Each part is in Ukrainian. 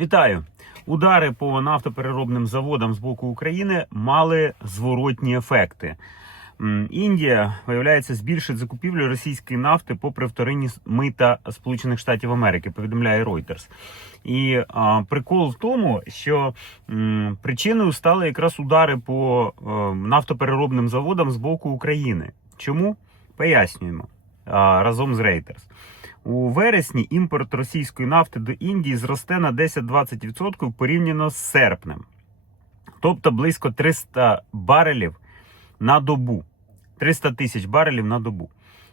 Вітаю! Удари по нафтопереробним заводам з боку України мали зворотні ефекти. Індія, виявляється, збільшить закупівлю російської нафти попри вторинні мита Сполучених Штатів Америки, повідомляє Reuters. І а, прикол в тому, що м, причиною стали якраз удари по е, нафтопереробним заводам з боку України. Чому? Пояснюємо а, разом з Reuters. У вересні імпорт російської нафти до Індії зросте на 10-20% порівняно з серпнем. Тобто близько 300 барелів на добу. 300 тисяч барелів на добу.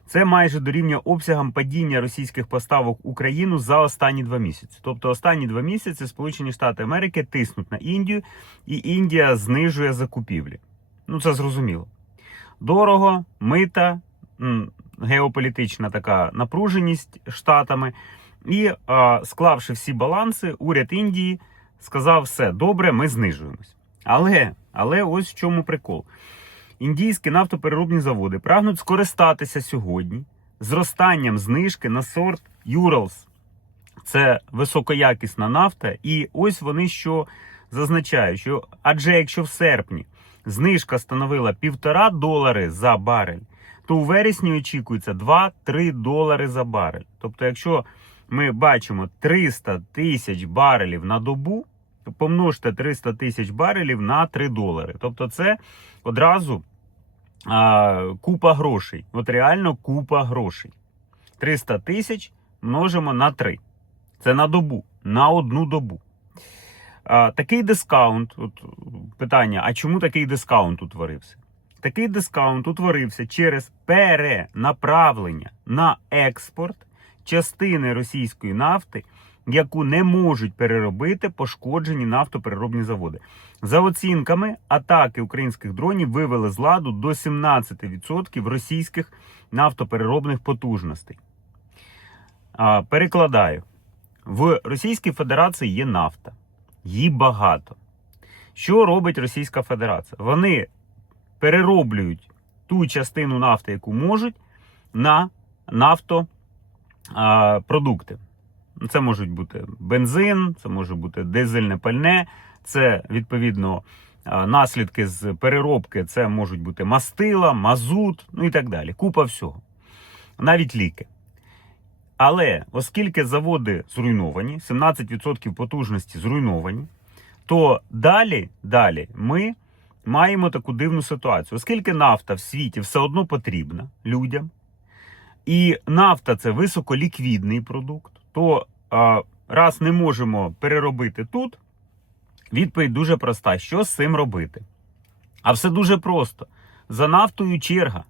Це майже дорівнює обсягам падіння російських поставок в Україну за останні два місяці. Тобто, останні два місяці Сполучені Штати Америки тиснуть на Індію, і Індія знижує закупівлі. Ну це зрозуміло. Дорого, мита, геополітична така напруженість штатами. І склавши всі баланси, уряд Індії сказав: все добре, ми знижуємось. Але, але ось в чому прикол. Індійські нафтопереробні заводи прагнуть скористатися сьогодні зростанням знижки на сорт Urals. Це високоякісна нафта. І ось вони що зазначають, що адже якщо в серпні знижка становила півтора долари за барель, то у вересні очікується 2-3 долари за барель. Тобто, якщо ми бачимо 300 тисяч барелів на добу, то помножте 300 тисяч барелів на 3 долари. Тобто, це одразу а, купа грошей. От реально купа грошей. 300 тисяч множимо на 3. Це на добу, на одну добу. А, такий дискаунт, от питання: а чому такий дискаунт утворився? Такий дискаунт утворився через перенаправлення на експорт частини російської нафти, яку не можуть переробити пошкоджені нафтопереробні заводи. За оцінками, атаки українських дронів вивели з ладу до 17% російських нафтопереробних потужностей. Перекладаю: в Російській Федерації є нафта, її багато. Що робить Російська Федерація? Вони перероблюють ту частину нафти, яку можуть, на нафтопродукти. Це можуть бути бензин, це може бути дизельне пальне, це відповідно наслідки з переробки, це можуть бути мастила, мазут, ну і так далі. Купа всього. Навіть ліки. Але оскільки заводи зруйновані, 17% потужності зруйновані, то далі, далі ми маємо таку дивну ситуацію. Оскільки нафта в світі все одно потрібна людям, і нафта це високоліквідний продукт, то а, раз не можемо переробити тут, відповідь дуже проста: що з цим робити? А все дуже просто. За нафтою черга.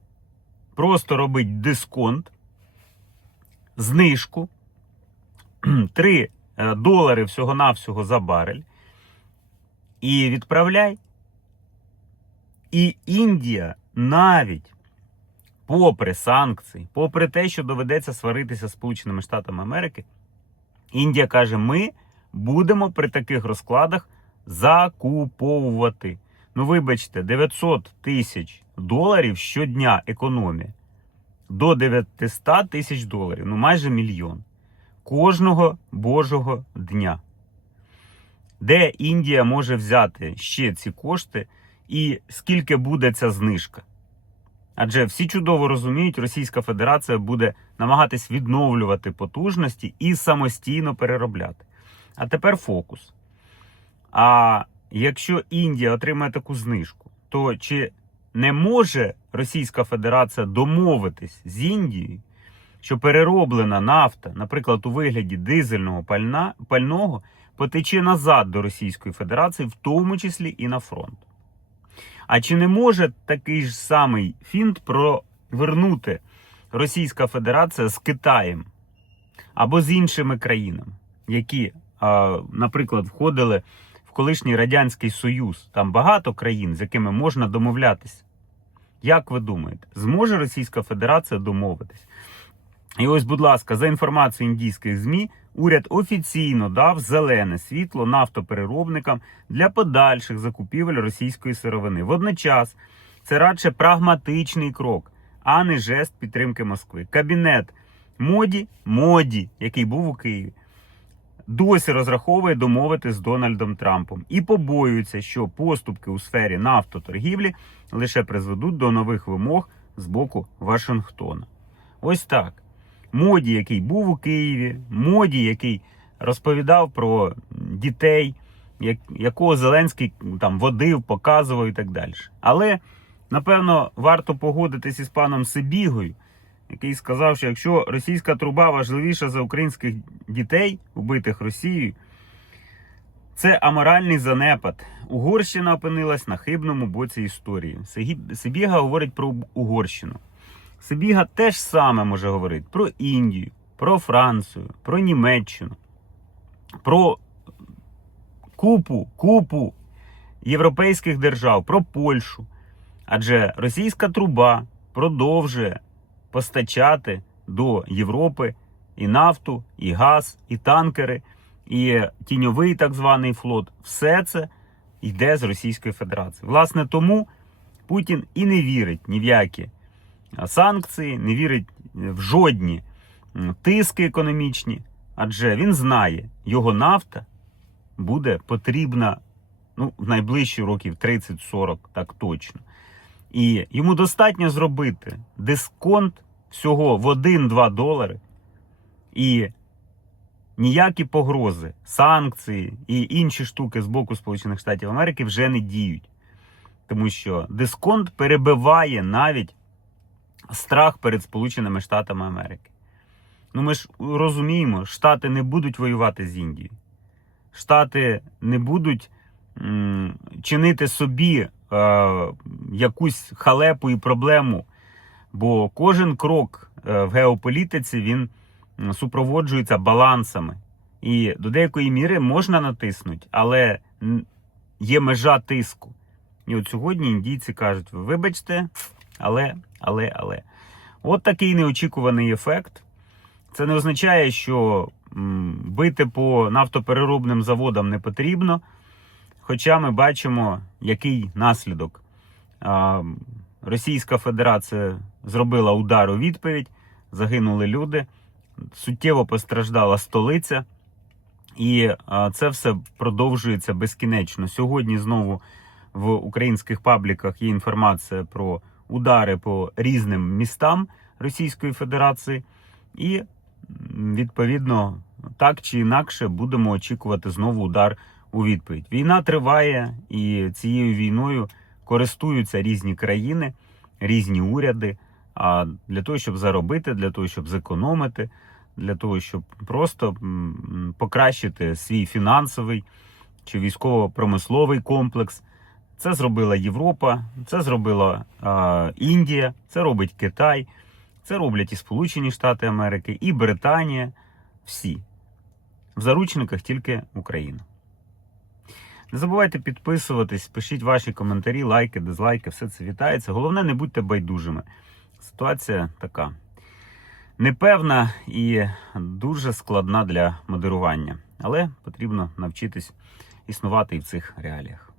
Просто робить дисконт, знижку 3 е, долари всього-навсього за барель. І відправляй. І Індія навіть попри санкції, попри те, що доведеться сваритися з Сполученими Штатами Америки, Індія каже: ми будемо при таких розкладах закуповувати. Ну, вибачте, 900 тисяч доларів щодня економія до 900 тисяч доларів, ну майже мільйон. Кожного божого дня. Де Індія може взяти ще ці кошти і скільки буде ця знижка? Адже всі чудово розуміють, Російська Федерація буде намагатись відновлювати потужності і самостійно переробляти. А тепер фокус. А якщо Індія отримає таку знижку, то чи не може Російська Федерація домовитись з Індією, що перероблена нафта, наприклад, у вигляді дизельного пальна, пального, потече назад до Російської Федерації, в тому числі і на фронт? А чи не може такий ж самий фінт провернути Російська Федерація з Китаєм або з іншими країнами, які, наприклад, входили в колишній Радянський Союз? Там багато країн, з якими можна домовлятися. Як ви думаєте, зможе Російська Федерація домовитись? І ось, будь ласка, за інформацією індійських ЗМІ, уряд офіційно дав зелене світло нафтопереробникам для подальших закупівель російської сировини. Водночас це радше прагматичний крок, а не жест підтримки Москви. Кабінет моді, моді, який був у Києві, досі розраховує домовити з Дональдом Трампом і побоюється, що поступки у сфері нафтоторгівлі лише призведуть до нових вимог з боку Вашингтона. Ось так. Моді, який був у Києві, моді, який розповідав про дітей, якого Зеленський там водив, показував і так далі. Але напевно варто погодитись із паном Сибігою, який сказав, що якщо російська труба важливіша за українських дітей, убитих Росією, це аморальний занепад. Угорщина опинилась на хибному боці історії. Сибіга говорить про Угорщину. Сибіга теж саме може говорити про Індію, про Францію, про Німеччину, про купу, купу європейських держав, про Польщу. Адже російська труба продовжує постачати до Європи і нафту, і газ, і танкери, і тіньовий так званий флот. Все це йде з Російської Федерації. Власне, тому Путін і не вірить ні в які санкції, не вірить в жодні тиски економічні, адже він знає, його нафта буде потрібна ну, в найближчі років 30-40, так точно. І йому достатньо зробити дисконт всього в 1-2 долари, і ніякі погрози, санкції і інші штуки з боку Сполучених Штатів Америки вже не діють. Тому що дисконт перебиває навіть страх перед Сполученими Штатами Америки. Ну ми ж розуміємо, Штати не будуть воювати з Індією. Штати не будуть м, чинити собі е, якусь халепу і проблему, бо кожен крок е, в геополітиці він супроводжується балансами. І до деякої міри можна натиснути, але є межа тиску. І от сьогодні індійці кажуть: вибачте, але, але, але. От такий неочікуваний ефект. Це не означає, що бити по нафтопереробним заводам не потрібно. Хоча ми бачимо, який наслідок. Російська Федерація зробила удар у відповідь, загинули люди, суттєво постраждала столиця, і це все продовжується безкінечно. Сьогодні знову в українських пабліках є інформація про удари по різним містам Російської Федерації, і відповідно так чи інакше будемо очікувати знову удар у відповідь. Війна триває, і цією війною користуються різні країни, різні уряди. А для того, щоб заробити, для того, щоб зекономити, для того, щоб просто покращити свій фінансовий чи військово-промисловий комплекс. Це зробила Європа, це зробила а, Індія, це робить Китай, це роблять і Сполучені Штати Америки, і Британія. Всі. В заручниках тільки Україна. Не забувайте підписуватись, пишіть ваші коментарі, лайки, дизлайки, все це вітається. Головне, не будьте байдужими. Ситуація така непевна і дуже складна для модерування, але потрібно навчитись існувати і в цих реаліях.